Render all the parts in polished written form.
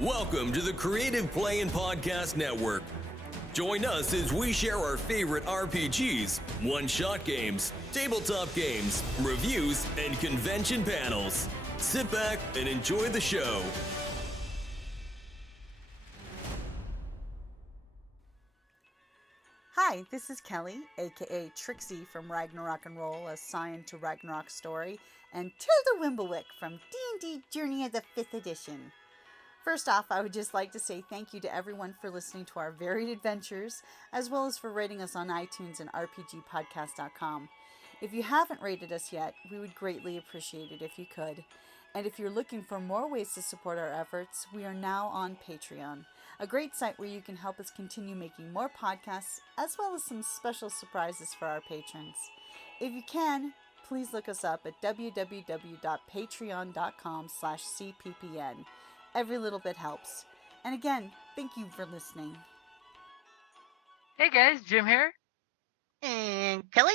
Welcome to the Creative Play and Podcast Network. Join us as we share our favorite RPGs, one-shot games, tabletop games, reviews, and convention panels. Sit back and enjoy the show. Hi, this is Kelly, aka Trixie from Ragnarok and Roll, a Scion to Ragnarok story, and Tilda Wimblewick from D&D Journey of the 5th Edition. First off, I would just like to say thank you to everyone for listening to our varied adventures, as well as for rating us on iTunes and RPGpodcast.com. If you haven't rated us yet, we would greatly appreciate it if you could. And if you're looking for more ways to support our efforts, we are now on Patreon, a great site where you can help us continue making more podcasts, as well as some special surprises for our patrons. If you can, please look us up at www.patreon.com/cppn. Every little bit helps. And again, thank you for listening. Hey guys, Jim here, And Kelly?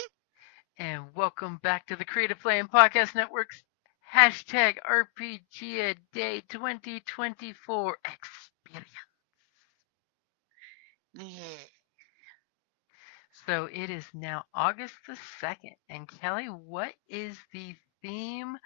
and welcome back to the Creative Play and Podcast Network's hashtag RPGaDAY2024 Experience. Yeah. So it is now August the 2nd, and Kelly, what is the theme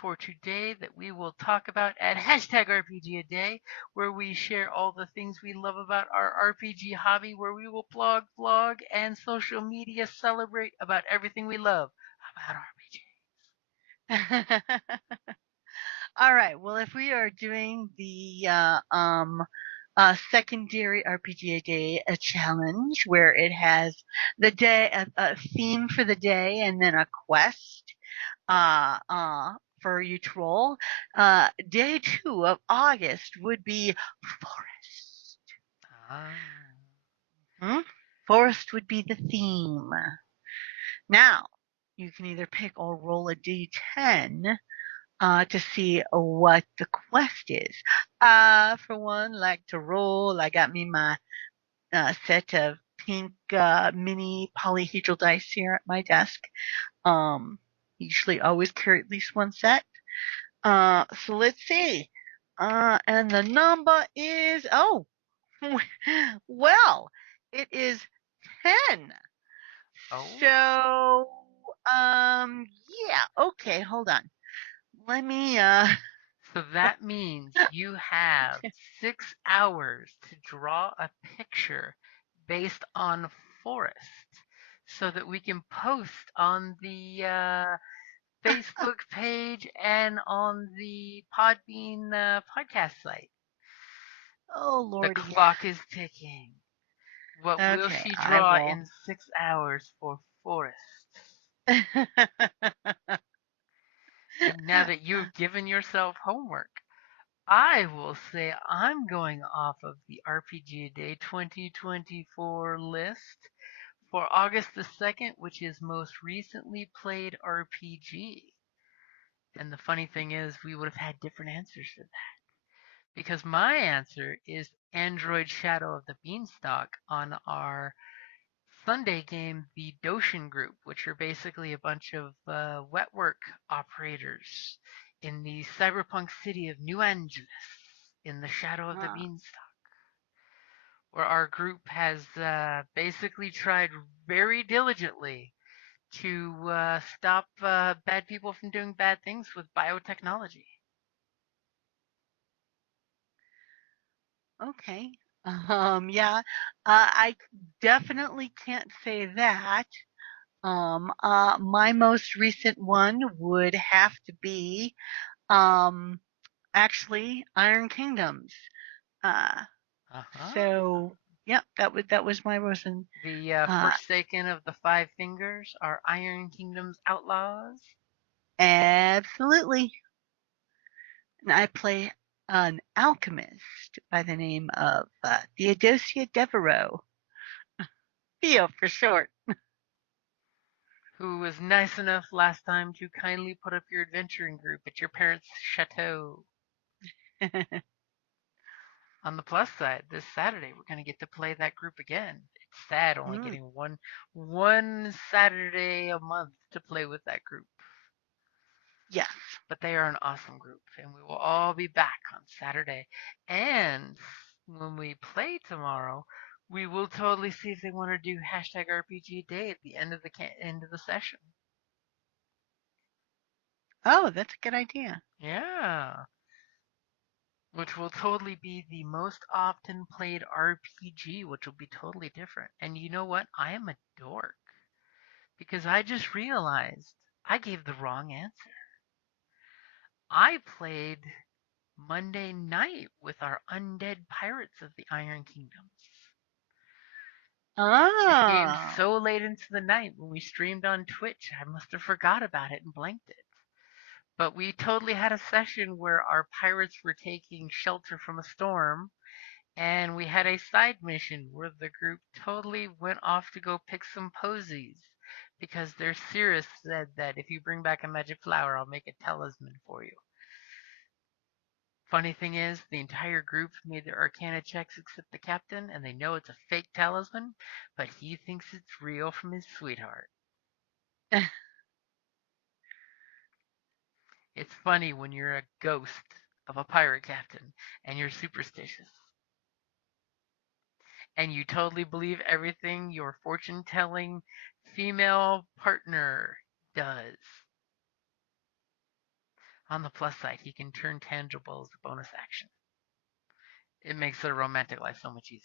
for today that we will talk about at hashtag RPGaDay, where we share all the things we love about our RPG hobby, where we will blog, vlog, and social media celebrate about everything we love about RPGs. All right. Well, if we are doing the secondary RPG Day challenge, where it has the day a theme for the day and then a quest for you to roll, day 2 of August would be forest. Forest would be the theme. Now, you can either pick or roll a d10 to see what the quest is. For one, like to roll. I got me my set of pink mini polyhedral dice here at my desk. Usually always carry at least one set. So let's see. And the number is, well, it is 10. Oh. So, yeah, okay, hold on. Let me, So that means you have 6 hours to draw a picture based on forest so that we can post on the Facebook page and on the Podbean podcast site. oh, The Lordy. clock is ticking. What will Okay, she I draw will. in 6 hours for forest? And now that you've given yourself homework, I will say I'm going off of the RPG Day 2024 list for August the 2nd, which is most recently played RPG. And the funny thing is, we would have had different answers for that. Because my answer is Android Shadow of the Beanstalk on our Sunday game, the Doshin Group, which are basically a bunch of wetwork operators in the cyberpunk city of New Angeles in the shadow of the Beanstalk, where our group has basically tried very diligently to stop bad people from doing bad things with biotechnology. Okay. Yeah, I definitely can't say that. My most recent one would have to be, actually Iron Kingdoms. So, yep, that was my version. The Forsaken of the Five Fingers are Iron Kingdom's outlaws. Absolutely. And I play an alchemist by the name of Theodosia Devereaux. Theo for short. Who was nice enough last time to kindly put up your adventuring group at your parents' chateau. On the plus side, this Saturday we're going to get to play that group again. It's sad only getting one Saturday a month to play with that group. Yes. But they are an awesome group, and we will all be back on Saturday. And when we play tomorrow, we will totally see if they want to do hashtag RPG Day at the end of the session. Oh, that's a good idea. Yeah. Which will totally be the most often played RPG, which will be totally different. And you know what? I am a dork. Because I just realized I gave the wrong answer. I played Monday night with our undead pirates of the Iron Kingdoms. It came Ah. so late into the night when we streamed on Twitch, I must have forgot about it and blanked it. But we totally had a session where our pirates were taking shelter from a storm, and we had a side mission where the group totally went off to go pick some posies because their seeress said that if you bring back a magic flower, I'll make a talisman for you. Funny thing is, the entire group made their arcana checks except the captain, and they know it's a fake talisman, but he thinks it's real from his sweetheart. It's funny when you're a ghost of a pirate captain and you're superstitious. And you totally believe everything your fortune telling female partner does. On the plus side, he can turn tangible as a bonus action. It makes their romantic life so much easier.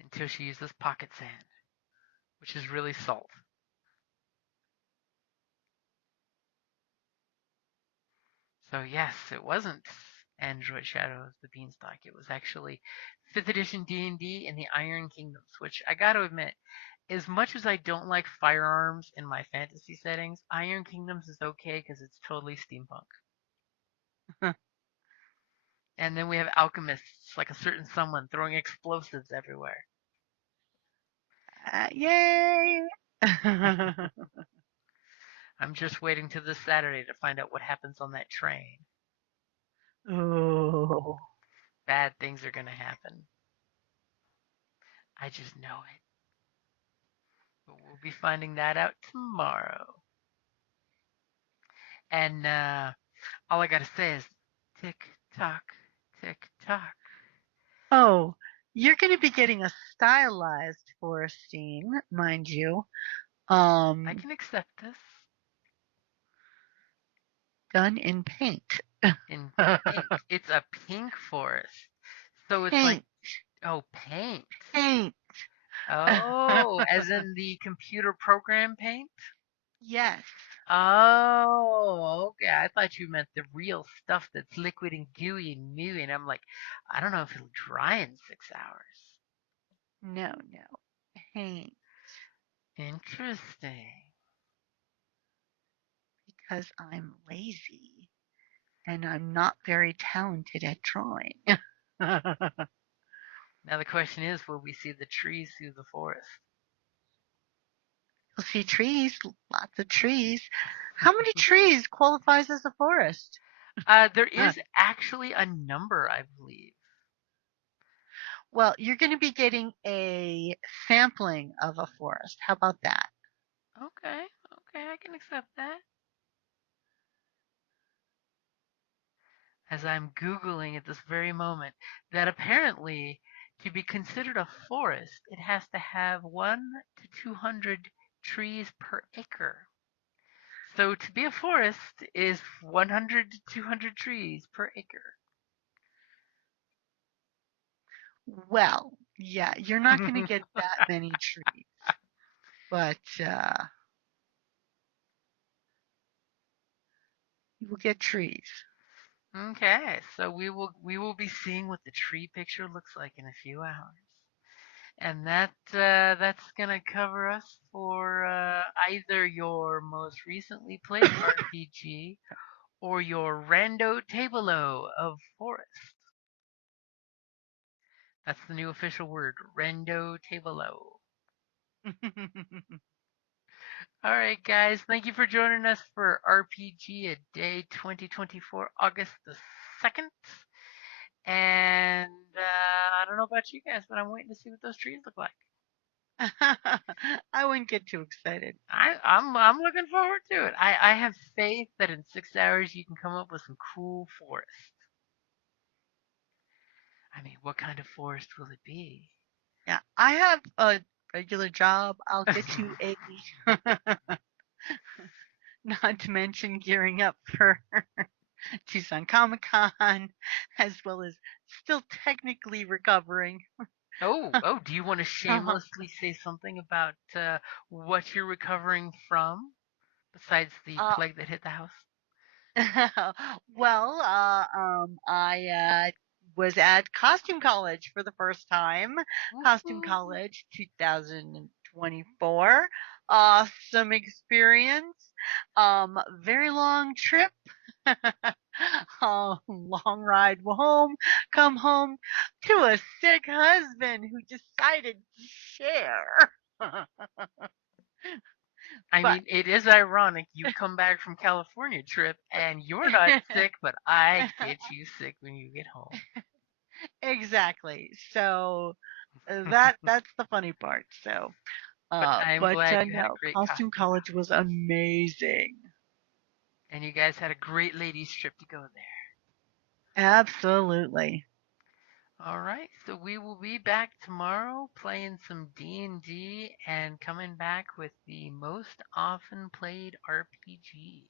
Until she uses pocket sand, which is really salt. So yes, it wasn't Android Shadow of the Beanstalk. It was actually 5th edition D&D in the Iron Kingdoms, which I got to admit, as much as I don't like firearms in my fantasy settings, Iron Kingdoms is okay because it's totally steampunk. And then we have alchemists, like a certain someone, throwing explosives everywhere. Yay! I'm just waiting till this Saturday to find out what happens on that train. Oh. Bad things are gonna happen. I just know it. But we'll be finding that out tomorrow. And all I gotta say is tick tock, tick tock. Oh, you're going to be getting a stylized forest scene, mind you. I can accept this. Done in paint. In pink. It's a pink forest. So it's like, Paint. oh, paint. Paint. Oh, as in the computer program paint? Yes. Oh, okay. I thought you meant the real stuff that's liquid and gooey and mooey. And I'm like, I don't know if it'll dry in 6 hours. No, no. Paint. Interesting. Because I'm lazy and I'm not very talented at drawing. Now the question is, will we see the trees through the forest? You'll see trees, lots of trees. How many trees qualifies as a forest? There is actually a number, I believe. Well, you're going to be getting a sampling of a forest. How about that? Okay, I can accept that. As I'm Googling at this very moment, that apparently to be considered a forest, it has to have 1 to 200 trees per acre. So to be a forest is 100 to 200 trees per acre. Well, yeah, you're not going to get that many trees, but you will get trees. Okay, so we will be seeing what the tree picture looks like in a few hours. And that's gonna cover us for either your most recently played RPG or your rando tableau of forest. That's the new official word, rando tableau. All right, guys, thank you for joining us for RPG a Day 2024 August the 2nd. And I don't know about you guys, but I'm waiting to see what those trees look like. I wouldn't get too excited. I'm looking forward to it. I have faith that in 6 hours you can come up with some cool forests. I mean, what kind of forest will it be? Yeah, I have a regular job. I'll get you a not to mention gearing up for Tucson Comic Con, as well as still technically recovering. Oh, do you want to shamelessly say something about what you're recovering from besides the Uh, plague that hit the house? well, I was at Costume College for the first time. Costume Woohoo. College 2024. Awesome experience. Very long trip. Long ride home. Come home to a sick husband who decided to share. I But mean, it is ironic you come back from California trip and you're not sick, but I get you sick when you get home. exactly. So that's the funny part. So, But I am glad you had a no, great Costume costume College was amazing. and you guys had a great ladies trip to go there. Absolutely. All right, so we will be back tomorrow playing some D&D and coming back with the most often played RPG.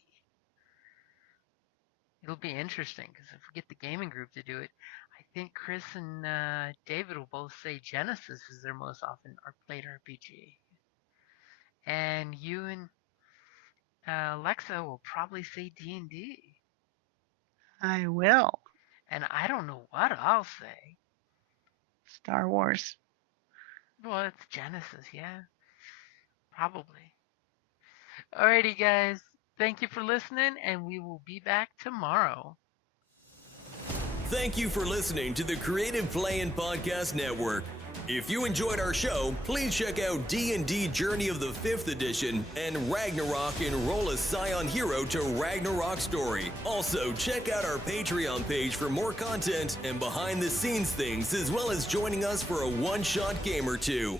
It'll be interesting because if we get the gaming group to do it, I think Chris and David will both say Genesis is their most often played RPG, and you and Alexa will probably say D&D, I will. and I don't know what I'll say. Star Wars. Well, it's Genesis, yeah, probably. Alrighty, guys. Thank you for listening, and we will be back tomorrow. Thank you for listening to the Creative Play-In Podcast Network. If you enjoyed our show, please check out D&D Journey of the 5th Edition and Ragnarok Enroll a Scion Hero to Ragnarok Story. Also, check out our Patreon page for more content and behind-the-scenes things, as well as joining us for a one-shot game or two.